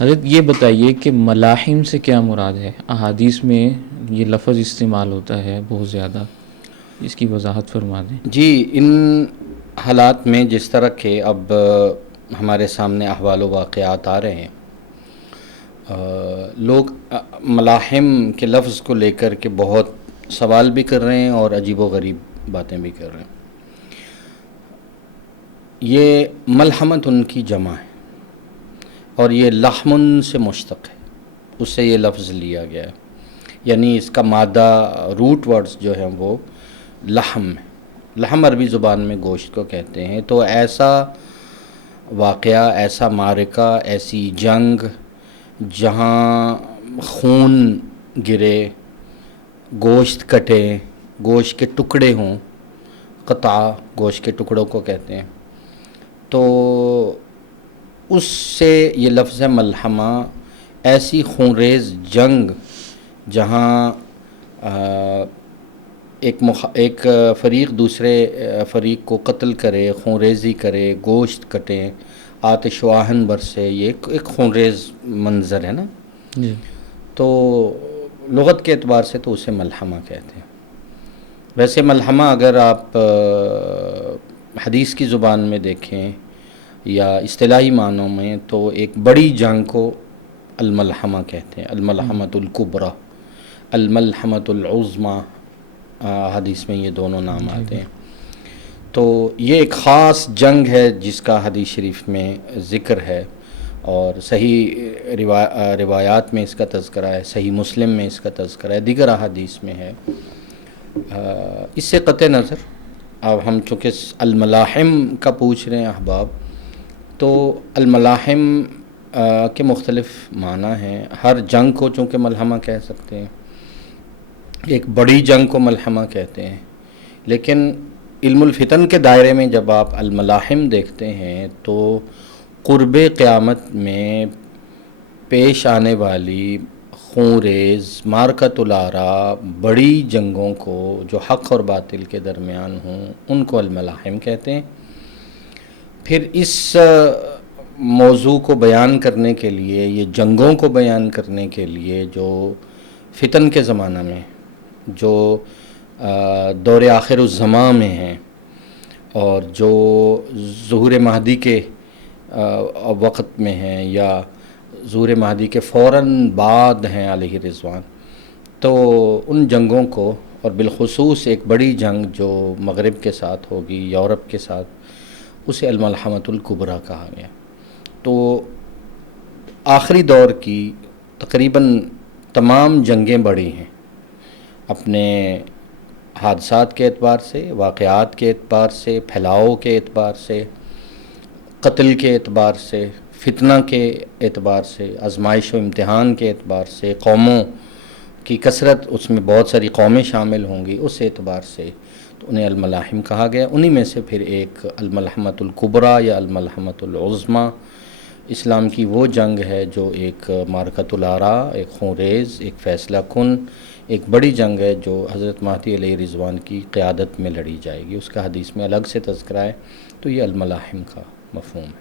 حضرت یہ بتائیے کہ ملاحم سے کیا مراد ہے؟ احادیث میں یہ لفظ استعمال ہوتا ہے بہت زیادہ، اس کی وضاحت فرما دیں۔ جی، ان حالات میں جس طرح کہ اب ہمارے سامنے احوال و واقعات آ رہے ہیں، لوگ ملاحم کے لفظ کو لے کر کے بہت سوال بھی کر رہے ہیں اور عجیب و غریب باتیں بھی کر رہے ہیں۔ یہ ملحمت ان کی جمع ہے اور یہ لحمن سے مشتق ہے، اس سے یہ لفظ لیا گیا ہے، یعنی اس کا مادہ روٹ ورڈز جو ہیں وہ لحم ہے۔ لحم عربی زبان میں گوشت کو کہتے ہیں۔ تو ایسا واقعہ، ایسا معرکہ، ایسی جنگ جہاں خون گرے، گوشت کٹے، گوشت کے ٹکڑے ہوں، قطع گوشت کے ٹکڑوں کو کہتے ہیں، تو اس سے یہ لفظ ملحمہ، ایسی خونریز جنگ جہاں ایک فریق دوسرے فریق کو قتل کرے، خونریزی کرے، گوشت کٹے، آتش و آہن برسے، یہ ایک خونریز منظر ہے نا۔ جی، تو لغت کے اعتبار سے تو اسے ملحمہ کہتے ہیں۔ ویسے ملحمہ اگر آپ حدیث کی زبان میں دیکھیں یا اصطلاحی معنوں میں، تو ایک بڑی جنگ کو الملحمہ کہتے ہیں، الملحمۃ الکبریٰ، الملحمۃ العظمیٰ، حدیث میں یہ دونوں نام جی، آتے ہیں۔ تو یہ ایک خاص جنگ ہے جس کا حدیث شریف میں ذکر ہے، اور صحیح روایات میں اس کا تذکرہ ہے، صحیح مسلم میں اس کا تذکرہ ہے، دیگر احادیث میں ہے۔ اس سے قطع نظر اب ہم چونکہ الملاحم کا پوچھ رہے ہیں احباب، تو الملاحم کے مختلف معنی ہیں۔ ہر جنگ کو چونکہ ملحمہ کہہ سکتے ہیں، ایک بڑی جنگ کو ملحمہ کہتے ہیں، لیکن علم الفتن کے دائرے میں جب آپ الملاحم دیکھتے ہیں تو قرب قیامت میں پیش آنے والی خونریز معرکۃ الآراء، بڑی جنگوں کو جو حق اور باطل کے درمیان ہوں، ان کو الملاحم کہتے ہیں۔ پھر اس موضوع کو بیان کرنے کے لیے، یہ جنگوں کو بیان کرنے کے لیے جو فتن کے زمانہ میں، جو دور آخر الزماں میں ہیں، اور جو ظہور مہدی کے وقت میں ہیں یا ظہور مہدی کے فوراً بعد ہیں علیہ رضوان، تو ان جنگوں کو، اور بالخصوص ایک بڑی جنگ جو مغرب کے ساتھ ہوگی، یورپ کے ساتھ، اسے الملحمۃ الکبریٰ کہا گیا۔ تو آخری دور کی تقریباً تمام جنگیں بڑی ہیں، اپنے حادثات کے اعتبار سے، واقعات کے اعتبار سے، پھیلاؤ کے اعتبار سے، قتل کے اعتبار سے، فتنہ کے اعتبار سے، آزمائش و امتحان کے اعتبار سے، قوموں کی کثرت، اس میں بہت ساری قومیں شامل ہوں گی، اس اعتبار سے تو انہیں الملاحم کہا گیا۔ انہی میں سے پھر ایک الملحمۃ الکبریٰ یا الملحمۃ العظمیٰ اسلام کی وہ جنگ ہے جو ایک معرکۃ الآراء، ایک خونریز، ایک فیصلہ کن، ایک بڑی جنگ ہے جو حضرت مہدی علیہ رضوان کی قیادت میں لڑی جائے گی۔ اس کا حدیث میں الگ سے تذکرہ ہے، تو یہ الملاحم کا مفہوم ہے۔